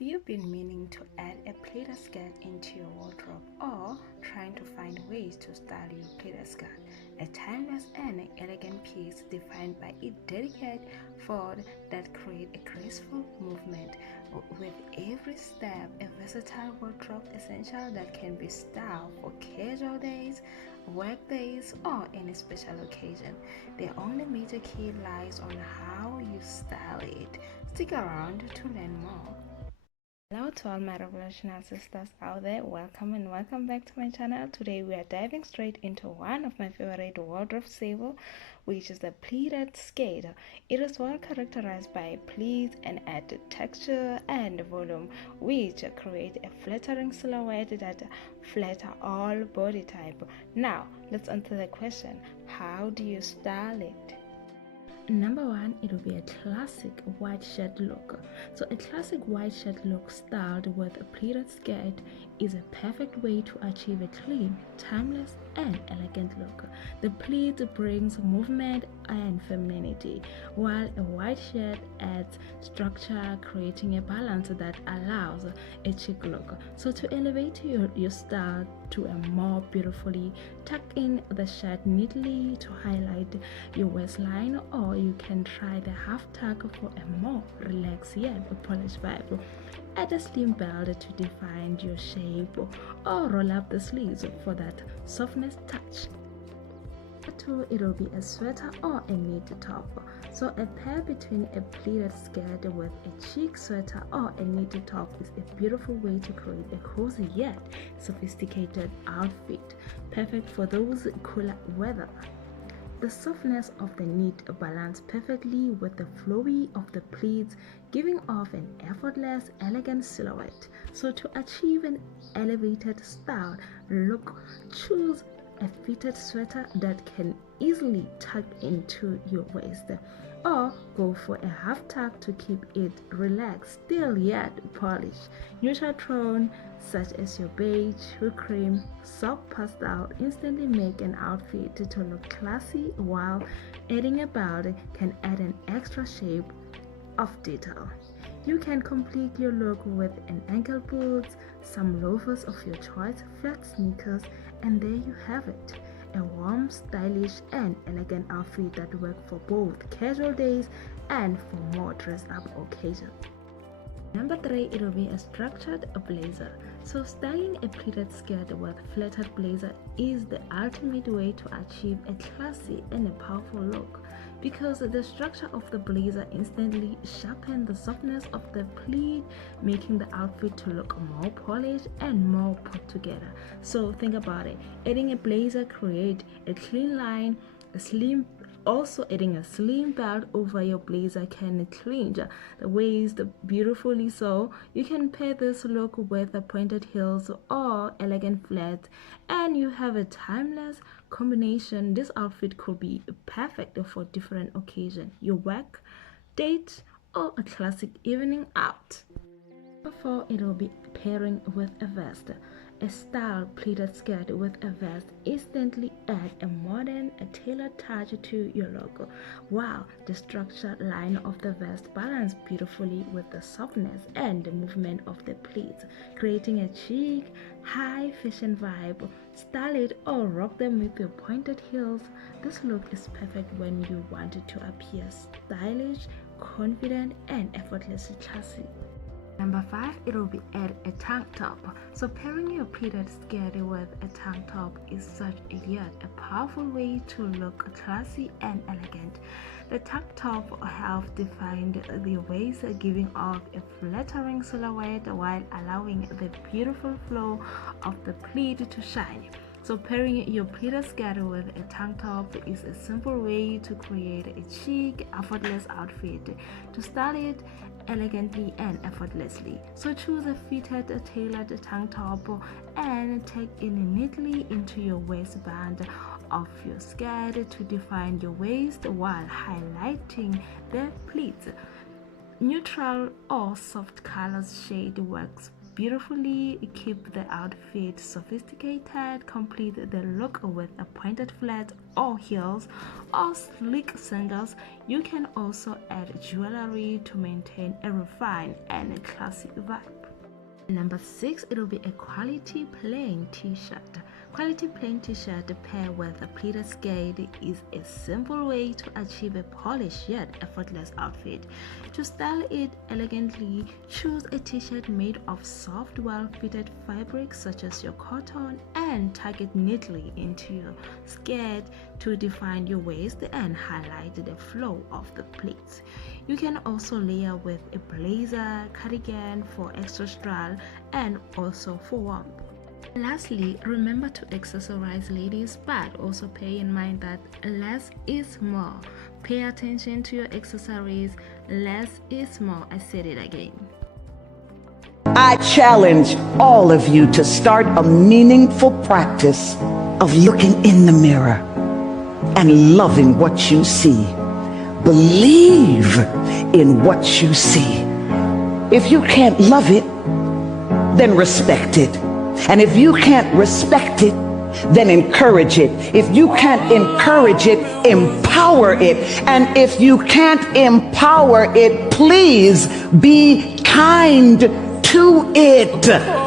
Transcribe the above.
Have you been meaning to add a pleated skirt into your wardrobe or trying to find ways to style your pleated skirt? A timeless and elegant piece defined by a delicate fold that creates a graceful movement. With every step, a versatile wardrobe essential that can be styled for casual days, work days, or any special occasion. The only major key lies on how you style it. Stick around to learn more. Hello to all my revolutionary sisters out there, welcome and welcome back to my channel. Today we are diving straight into one of my favorite wardrobe staples, which is the pleated skirt. It is well characterized by pleats and added texture and volume, which create a flattering silhouette that flatter all body type. Now let's answer the question, how do you style it? Number one, it will be a classic white shirt look. So a classic white shirt look styled with a pleated skirt is a perfect way to achieve a clean, timeless, and elegant look. The pleat brings movement and femininity, while a white shirt adds structure, creating a balance that allows a chic look. So to elevate your style to a more beautifully, tuck in the shirt neatly to highlight your waistline, or you can try the half tuck for a more relaxed yet polished vibe. Add a slim belt to define your shape, or roll up the sleeves for that softness touch. Two, it will be a sweater or a knit top. So a pair between a pleated skirt with a chic sweater or a knit top is a beautiful way to create a cozy yet sophisticated outfit, perfect for those cooler weather. The softness of the knit balances perfectly with the flowy of the pleats, giving off an effortless, elegant silhouette. So to achieve an elevated style look, choose a fitted sweater that can easily tuck into your waist, or go for a half tuck to keep it relaxed still yet polished. Neutral tone such as your beige, or cream, soft pastel instantly make an outfit to look classy, while adding a belt can add an extra shape of detail. You can complete your look with an ankle boots, some loafers of your choice, flat sneakers, and there you have it. A warm, stylish, and elegant outfit that works for both casual days and for more dressed-up occasions. Number three, it will be a structured blazer. So styling a pleated skirt with flattered blazer is the ultimate way to achieve a classy and a powerful look, because the structure of the blazer instantly sharpens the softness of the pleat, making the outfit to look more polished and more put together. So think about it, adding a blazer create a clean line, also adding a slim belt over your blazer can clinch the waist beautifully. So you can pair this look with the pointed heels or elegant flats, and you have a timeless combination. This outfit could be perfect for different occasions, your work, date, or a classic evening out. Before, it will be pairing with a vest. A styled pleated skirt with a vest instantly add a modern, tailored touch to your look, while the structured line of the vest balance beautifully with the softness and the movement of the pleats, creating a chic, high fashion vibe. Style it or rock them with your pointed heels. This look is perfect when you want to appear stylish, confident, and effortlessly classy. Number five, it will be add a tank top. So pairing your pleated skirt with a tank top is such a powerful way to look classy and elegant. The tank top helps define the waist, giving off a flattering silhouette while allowing the beautiful flow of the pleat to shine. So pairing your pleated skirt with a tank top is a simple way to create a chic, effortless outfit. To style it elegantly and effortlessly, so choose a fitted, tailored tank top and tuck it neatly into your waistband of your skirt to define your waist while highlighting the pleats. Neutral or soft colors shade works beautifully, keep the outfit sophisticated, complete the look with a pointed flat or heels or sleek sandals. You can also add jewelry to maintain a refined and classy vibe. Number 6, it will be a quality plain t-shirt. Quality plain t-shirt paired with a pleated skirt is a simple way to achieve a polished yet effortless outfit. To style it elegantly, choose a t-shirt made of soft, well-fitted fabric such as your cotton and tuck it neatly into your skirt to define your waist and highlight the flow of the pleats. You can also layer with a blazer, cardigan for extra style and also for warmth. Lastly, remember to accessorize, ladies, but also pay in mind that less is more. Pay attention to your accessories. Less is more. I said it again. I challenge all of you to start a meaningful practice of looking in the mirror and loving what you see. Believe in what you see. If you can't love it, then respect it. And if you can't respect it, then encourage it. If you can't encourage it, empower it. And if you can't empower it, please be kind to it.